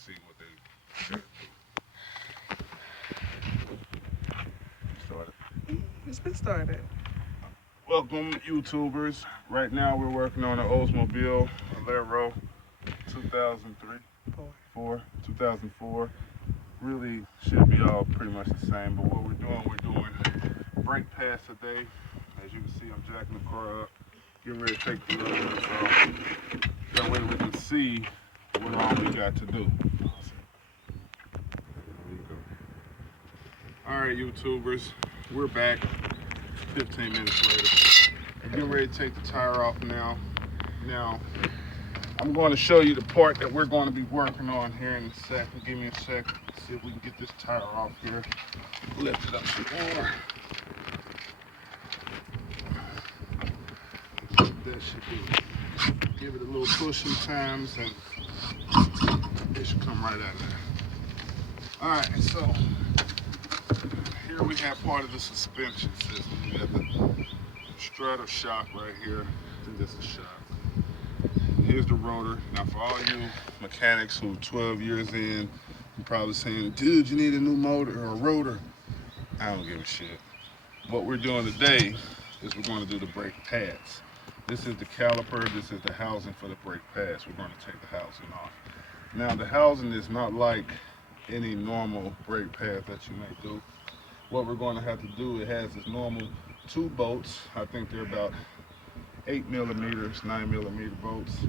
see what they got to do. Started. It's been started. Welcome, YouTubers. Right now we're working on an Oldsmobile Alero 2004. Really should be all pretty much the same, but what we're doing brake pads today. As you can see, I'm jacking the car up, getting ready to take the lugs off. That way we can see what all we got to do. All right, YouTubers, we're back 15 minutes later. We're getting ready to take the tire off now. Now, I'm going to show you the part that we're going to be working on here in a second. Give me a second. See if we can get this tire off here. Lift it up some more. That should be. Give it a little push sometimes and it should come right out of there. All right, so here we have part of the suspension system. We got the strut or shock right here. I think that's a shock. Here's the rotor. Now for all you mechanics who 12 years in, you're probably saying, dude, you need a new motor or a rotor. I don't give a shit. What we're doing today is we're going to do the brake pads. This is the caliper, this is the housing for the brake pads. We're going to take the housing off. Now the housing is not like any normal brake pad that you may do. What we're going to have to do, it has this normal 2 bolts. I think they're about 8 millimeters, 9 millimeter bolts.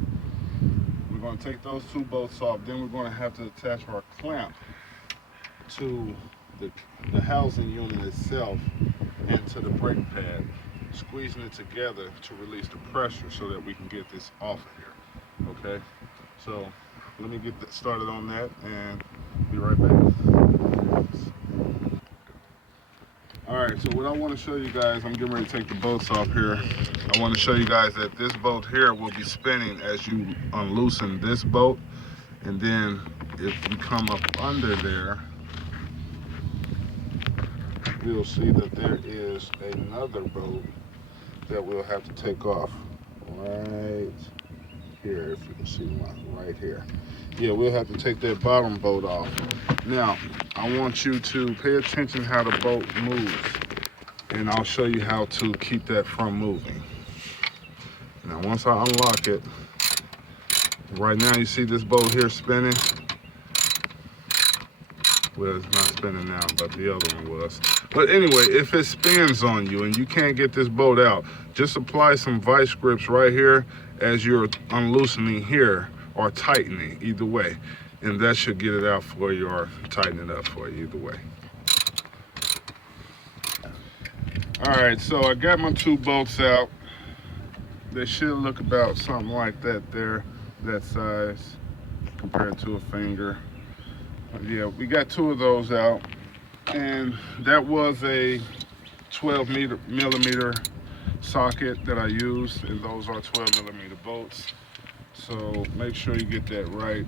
We're going to take those 2 bolts off. Then we're going to have to attach our clamp to the housing unit itself and to the brake pad, squeezing it together to release the pressure so that we can get this off of here. Okay, so let me get started on that and be right back. All right, so what I want to show you guys, I'm getting ready to take the bolts off here. I want to show you guys that this bolt here will be spinning as you unloosen this bolt. And then if you come up under there, you'll see that there is another bolt that we'll have to take off right here, if you can see one right here. Yeah, we'll have to take that bottom bolt off. Now, I want you to pay attention how the bolt moves, and I'll show you how to keep that from moving. Now, once I unlock it, right now you see this bolt here spinning. Well, it's not spinning now, but the other one was. But anyway, if it spins on you and you can't get this bolt out, just apply some vice grips right here as you're unloosening here or tightening, either way. And that should get it out for you or tighten it up for you, either way. All right, so I got my 2 bolts out. They should look about something like that there, that size compared to a finger. Yeah, we got 2 of those out, and that was a 12 millimeter socket that I used, and those are 12 millimeter bolts. So make sure you get that right.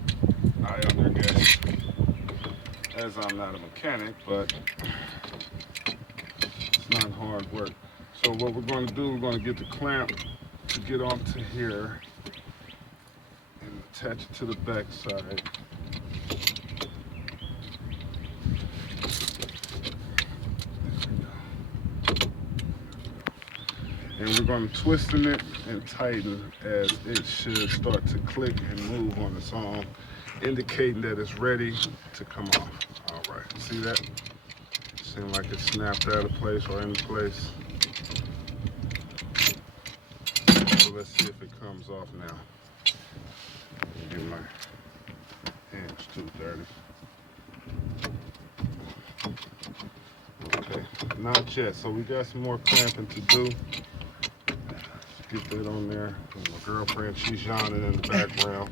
I guess, as I'm not a mechanic, but it's not hard work. So what we're going to do, we're going to get the clamp to get onto here and attach it to the back side. And we're going to twisting it and tighten as it should start to click and move on its own, indicating that it's ready to come off. All right, see that? Seems like it snapped out of place or in place. So let's see if it comes off now. Get my hands too dirty. Okay, not yet. So we got some more clamping to do. Get that on there. And my girlfriend, she's yawning in the background.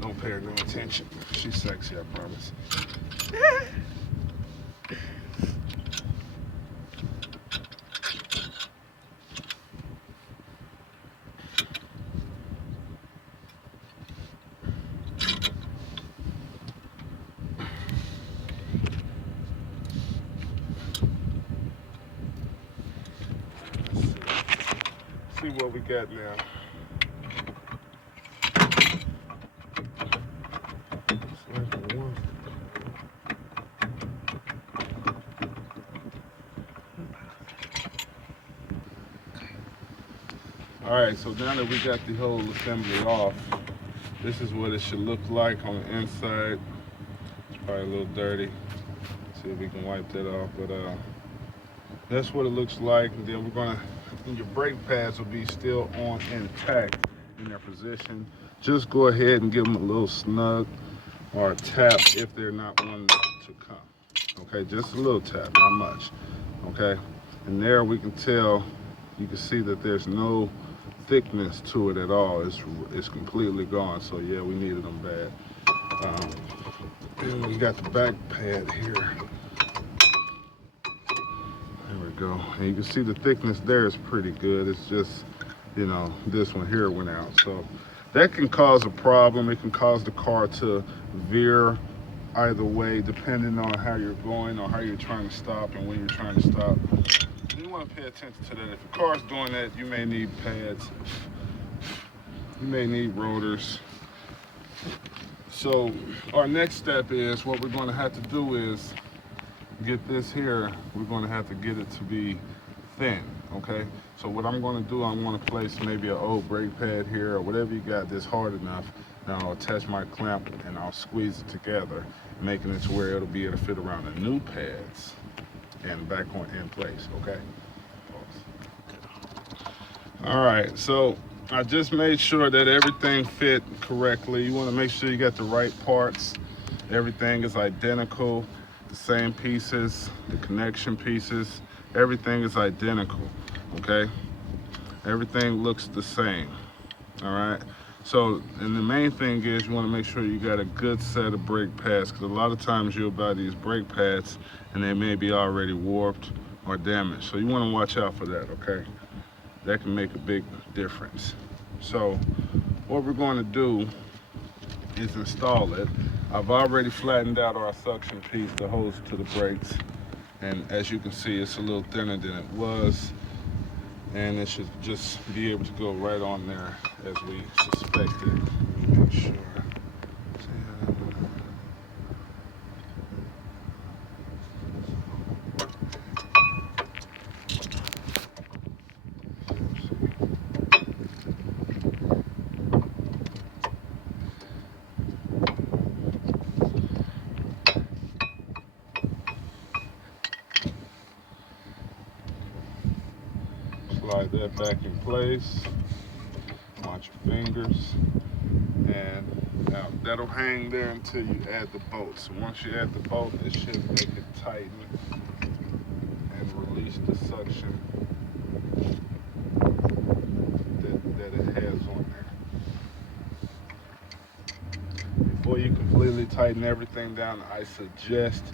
Don't pay her no attention. She's sexy, I promise. See what we got now. It's like All right, so now that we got the whole assembly off, this is what it should look like on the inside. It's probably a little dirty. See if we can wipe that off, but that's what it looks like. And then your brake pads will be still on intact in their position. Just go ahead and give them a little snug or a tap if they're not wanting to come. Okay, just a little tap, not much. Okay, and there we can tell, you can see that there's no thickness to it at all. It's completely gone. So yeah, we needed them bad. And we got the back pad here. There we go. And you can see the thickness there is pretty good. It's just, you know, this one here went out. So that can cause a problem. It can cause the car to veer either way, depending on how you're going or how you're trying to stop and when you're trying to stop. You want to pay attention to that. If your car's doing that, you may need pads. You may need rotors. So our next step is, what we're going to have to do is get this here, we're going to have to get it to be thin, okay? So what I'm going to do, I'm going to place maybe an old brake pad here or whatever you got that's hard enough. Now I'll attach my clamp and I'll squeeze it together, making it to where it'll be able to fit around the new pads and back on in place, okay? All right, so I just made sure that everything fit correctly. You want to make sure you got the right parts. Everything is identical, the same pieces, the connection pieces, everything is identical, okay? Everything looks the same, all right? So, and the main thing is you want to make sure you got a good set of brake pads, because a lot of times you'll buy these brake pads and they may be already warped or damaged. So you want to watch out for that, okay? That can make a big difference. So what we're going to do is install it. I've already flattened out our suction piece that holds to the brakes, and as you can see, it's a little thinner than it was, and it should just be able to go right on there as we suspected. Let me make sure. Slide that back in place. Watch your fingers. And now that'll hang there until you add the bolt. So once you add the bolt, it should make it tighten and release the suction that it has on there. Before you completely tighten everything down, I suggest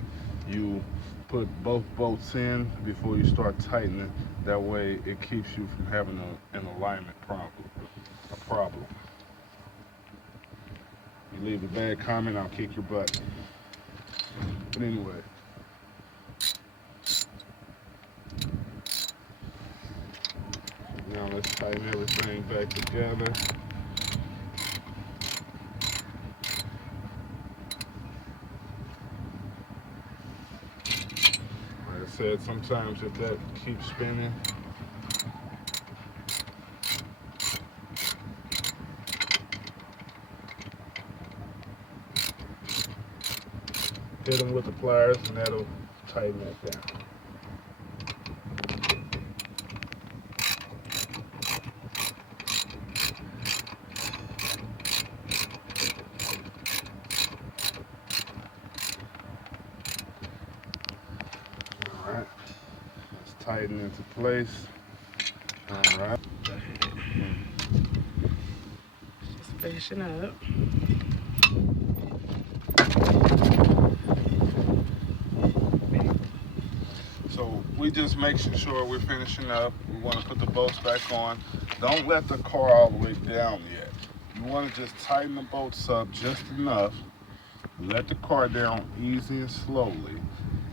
you put both bolts in before you start tightening. That way it keeps you from having an alignment problem. You leave a bad comment, I'll kick your butt. But anyway. Now let's tighten everything back together. Like I said, sometimes if that keeps spinning, hit them with the pliers and that'll tighten that down. All right, let's tighten into place. All right. Just finishing up. So we just making sure we're finishing up. We want to put the bolts back on. Don't let the car all the way down yet. You want to just tighten the bolts up just enough. Let the car down easy and slowly.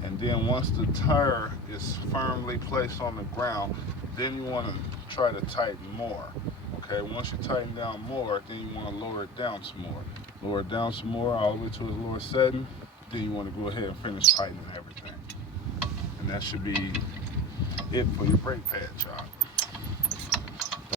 And then once the tire is firmly placed on the ground, then you want to try to tighten more. Okay, once you tighten down more, then you want to lower it down some more. Lower it down some more all the way to its lower setting. Then you want to go ahead and finish tightening everything. And that should be it for your brake pad job.